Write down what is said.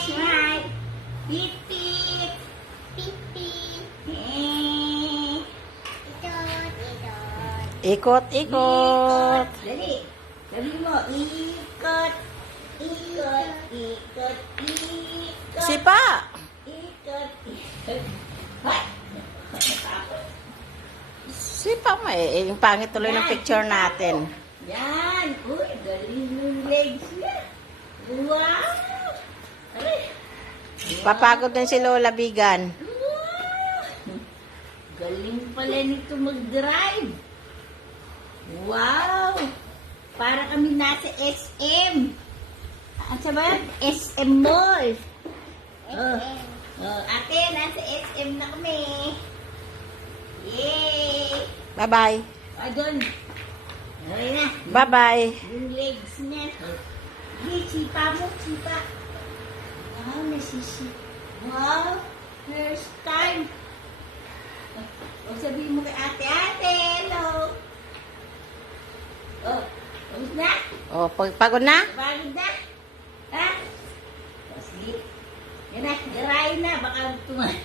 Smile. Pit, pit. Pit, pit. Ikot, ikot. Dali. Sabi mo, ikot. Ikot, ikot, ikot. Sipa. Ikot, ikot. Hoy! Sipa mo eh. Yung pangit tuloy ng picture natin. Yan. Uy, galing yung legs niya. Wow! Aray. Papagod din si Lola Bigan. Wow! Galing pala nito mag-drive. Wow! Para kami nasa SM. Ano ba? SM Mall. Ate, nasa SM na kami. Yay! Bye-bye. Doon. Okay na. Bye-bye. Yung legs niya. Hey, sipa mo, sipa. Wow, nasisi. Wow, first time. O sabihin mo kay ate, ate, hello. Oh, tapos na? Oh, pagod na? Pagod na? Ha? Sleep. Yan na, garay na, baka tumahan.